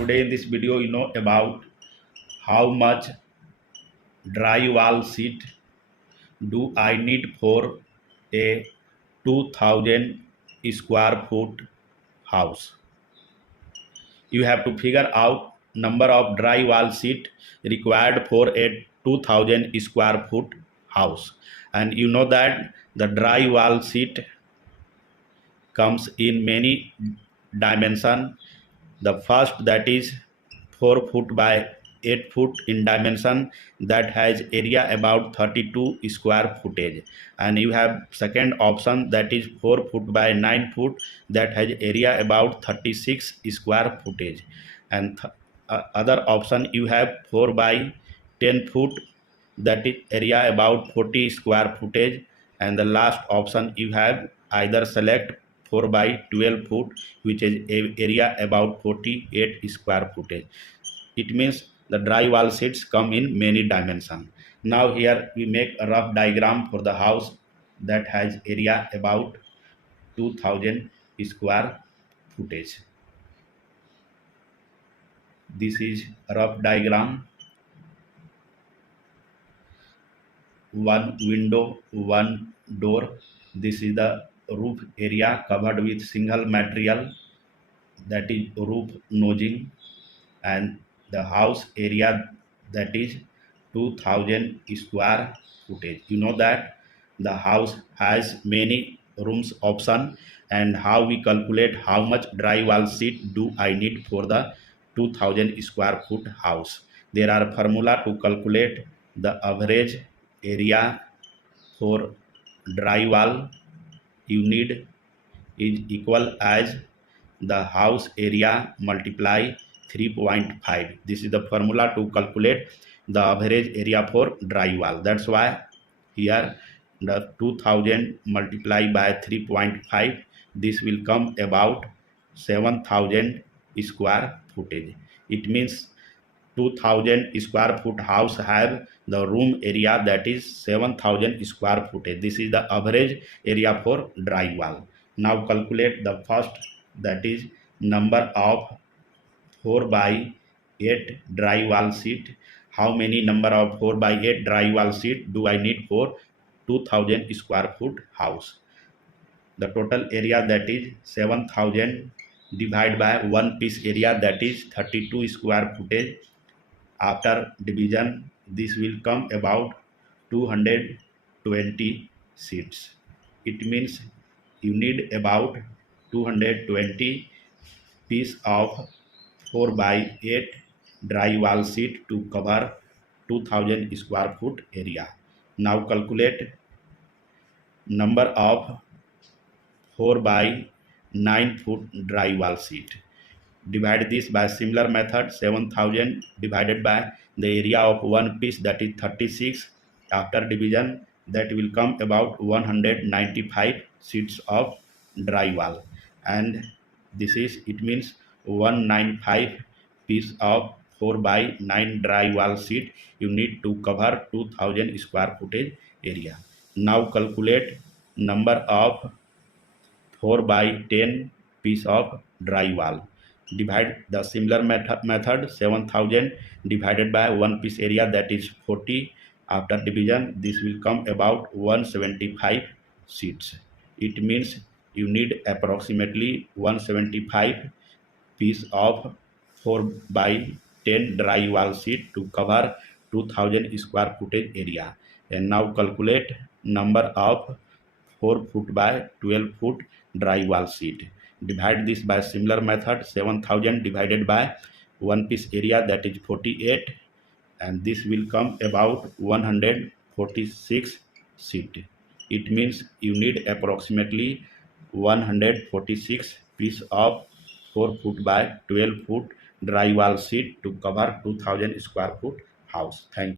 Today in this video you know about how much drywall sheet do I need for a 2000 square foot house. You have to figure out number of drywall sheet required for a 2000 square foot house, and you know that the drywall sheet comes in many dimension. The first, that is 4 foot by 8 foot in dimension, that has area about 32 square footage, and you have second option, that is 4 foot by 9 foot, that has area about 36 square footage, and other option you have 4 by 10 foot, that is area about 40 square footage, and the last option you have either select 4 by 12 foot, which is area about 48 square footage. It means the drywall sheets come in many dimensions. Now here we make a rough diagram for the house that has area about 2000 square footage. This is a rough diagram. One window, one door. This is the roof area covered with single material, that is roof notching, and the house area, that is 2000 square footage. You know that the house has many rooms option, and how we calculate how much drywall sheet do I need for the 2000 square foot house. There are formula to calculate the average area for drywall you need is equal as the house area multiply 3.5. This is the formula to calculate the average area for drywall. That's why here the 2000 multiplied by 3.5, this will come about 7000 square footage. It means 2000 square foot house have the room area, that is 7000 square footage. This is the average area for drywall. Now calculate the first, that is number of 4 by 8 drywall sheet. How many number of 4 by 8 drywall sheet do I need for 2000 square foot house? The total area, that is 7000 divided by one piece area, that is 32 square footage. After division, this will come about 220 sheets. It means you need about 220 piece of 4 by 8 drywall sheet to cover 2000 square foot area. Now calculate number of 4 by 9 foot drywall sheet. Divide this by similar method. 7000 divided by the area of one piece, that is 36. After division, that will come about 195 sheets of drywall, and this is, it means 195 piece of 4 by 9 drywall sheet you need to cover 2000 square footage area. Now calculate number of 4 by 10 piece of drywall. Divide the similar method. 7000 divided by one piece area, that is 40. After division, this will come about 175 sheets. It means you need approximately 175 piece of 4 by 10 drywall sheet to cover 2000 square footage area. And now calculate number of 4 foot by 12 foot drywall sheet. Divide this by similar method. 7000 divided by one piece area, that is 48, and this will come about 146 sheet. It means you need approximately 146 piece of 4 foot by 12 foot drywall sheet to cover 2000 square foot house. Thank you.